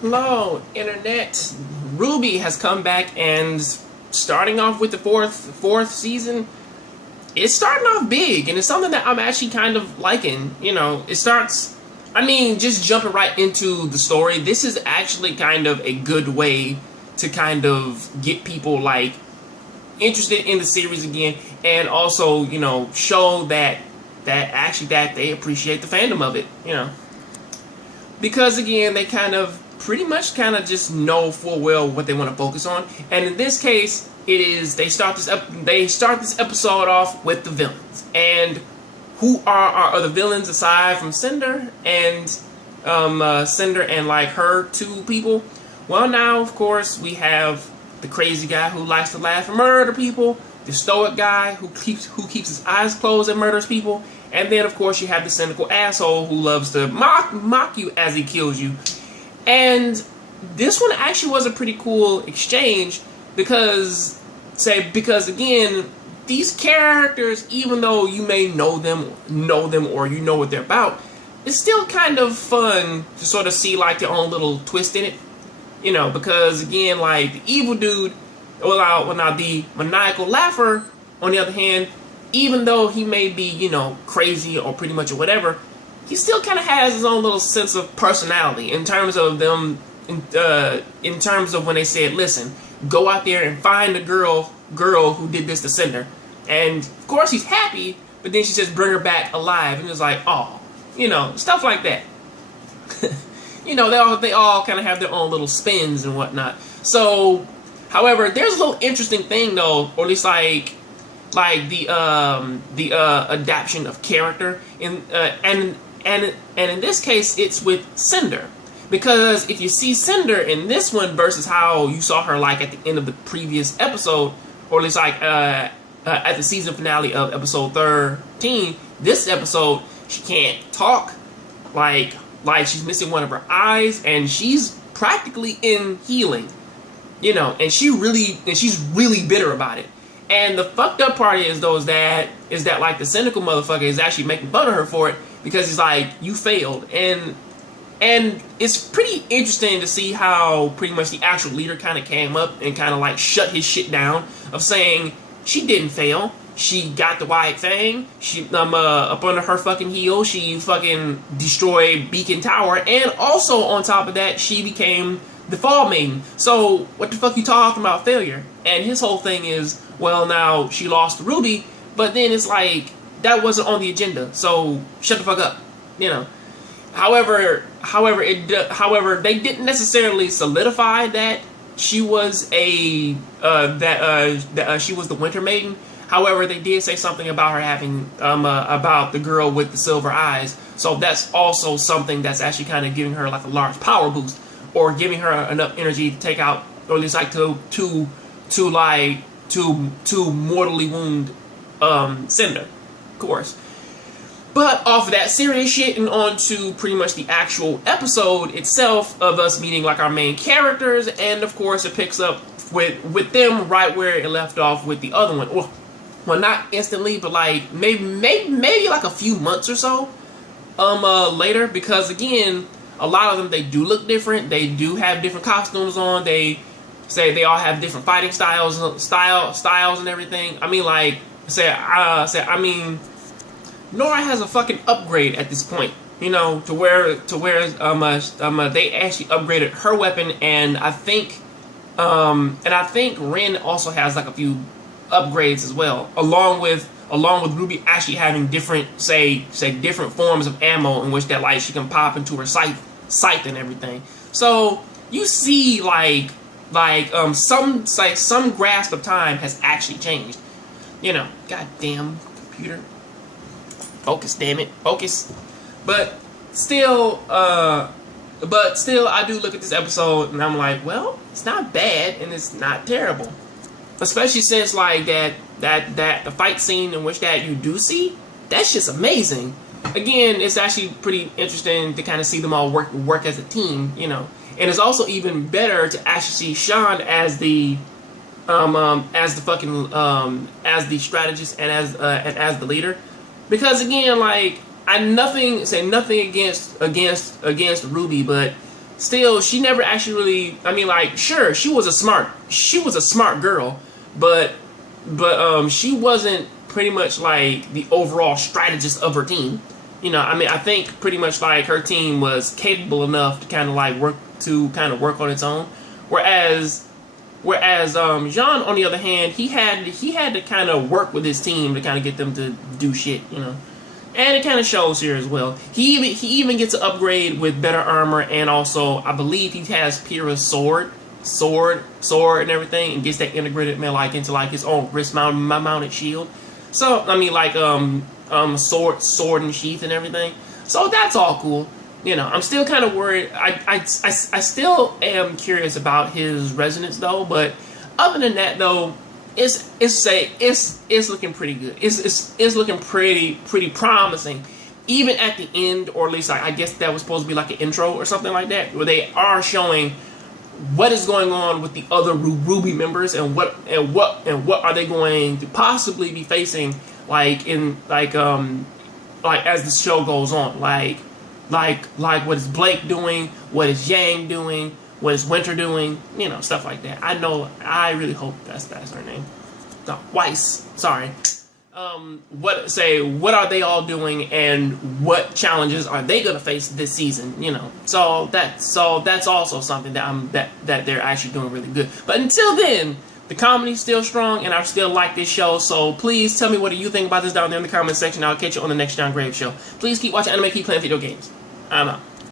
Hello, Internet. RWBY has come back and starting off with the fourth season. It's starting off big, and it's something that I'm actually kind of liking. You know, it starts. I mean, just jumping right into the story. This is actually kind of a good way to kind of get people like interested in the series again, and also show that they appreciate the fandom of it. Because again, they pretty much just know full well what they want to focus on, and in this case, it is they start this episode off with the villains. And who are our other villains aside from Cinder and like her two people? Well, now of course we have the crazy guy who likes to laugh and murder people, the stoic guy who keeps his eyes closed and murders people, and then of course you have the cynical asshole who loves to mock you as he kills you. And this one actually was a pretty cool exchange because again, these characters, even though you may know them or you know what they're about, it's still kind of fun to sort of see like their own little twist in it. Because again, like the evil dude, now the maniacal laugher, on the other hand, even though he may be, crazy or pretty much or whatever, he still kind of has his own little sense of personality in terms of them, in terms of when they said, listen, go out there and find the girl who did this to Cinder. And of course he's happy, but then she says bring her back alive, and it's like, oh, stuff like that. They all kind of have their own little spins and whatnot. So, however, there's a little interesting thing though, or at least like the adaptation of character and in this case it's with Cinder. Because if you see Cinder in this one versus how you saw her like at the end of the previous episode, or at least like at the season finale of episode 13, this episode she can't talk, like she's missing one of her eyes, and she's practically in healing, and she's really bitter about it. And the fucked up part is that like the cynical motherfucker is actually making fun of her for it, because he's like, you failed. And it's pretty interesting to see how pretty much the actual leader kind of came up and kind of like shut his shit down, of saying she didn't fail. She got the white thing. She up under her fucking heel. She fucking destroyed Beacon Tower, and also on top of that, she became the Fall Maiden. So what the fuck you talking about failure? And his whole thing is, well, now she lost to RWBY, but then it's like that wasn't on the agenda. So shut the fuck up, However, they didn't necessarily solidify that she was she was the Winter Maiden. However, they did say something about her having about the girl with the silver eyes. So that's also something that's actually kind of giving her like a large power boost, or giving her enough energy to take out, or at least like to mortally wound Cinder, of course. But off of that serious shit and on to pretty much the actual episode itself of us meeting like our main characters, and of course it picks up with them right where it left off with the other one. Well, not instantly, but like maybe like a few months or so later, because again, a lot of them, they do look different. They do have different costumes on. They say they all have different fighting styles and everything. I mean, Nora has a fucking upgrade at this point, to where they actually upgraded her weapon, and I think Rin also has like a few upgrades as well, along with RWBY actually having different different forms of ammo in which that like she can pop into her scythe and everything. So you see some grasp of time has actually changed. Goddamn computer. Focus, damn it, focus. But still, I do look at this episode and I'm like, well, it's not bad and it's not terrible. Especially since like that the fight scene in which that you do see, that's just amazing. Again, it's actually pretty interesting to kind of see them all work as a team, And it's also even better to actually see Sean as the strategist and as the leader. Because again, like, say nothing against RWBY, but still, she never actually really. I mean, like, sure, she was a smart girl, but she wasn't pretty much like the overall strategist of her team. You know, I mean, I think pretty much like her team was capable enough to kind of like work on its own, whereas Jean, on the other hand, he had to kind of work with his team to kind of get them to do shit, you know. And it kind of shows here as well. He even gets an upgrade with better armor, and also I believe he has Pyrrha's sword and everything, and gets that integrated like into like his own wrist mounted shield. So I mean, like sword and sheath and everything. So that's all cool. You know, I'm still kind of worried. I still am curious about his resonance though. But other than that though, it's looking pretty good. It's looking pretty promising. Even at the end, or at least I guess that was supposed to be like an intro or something like that, where they are showing what is going on with the other RWBY members and what are they going to possibly be facing, like in like as the show goes on, like what is Blake doing, what is Yang doing, what is Winter doing, you know, stuff like that. I really hope that's her name. No, Weiss, sorry. What are they all doing, and what challenges are they gonna face this season? You know, so that's also something that they're actually doing really good. But until then, the comedy's still strong, and I still like this show. So please tell me what do you think about this down there in the comment section. I'll catch you on the next John Graves show. Please keep watching anime, keep playing video games. I'm out.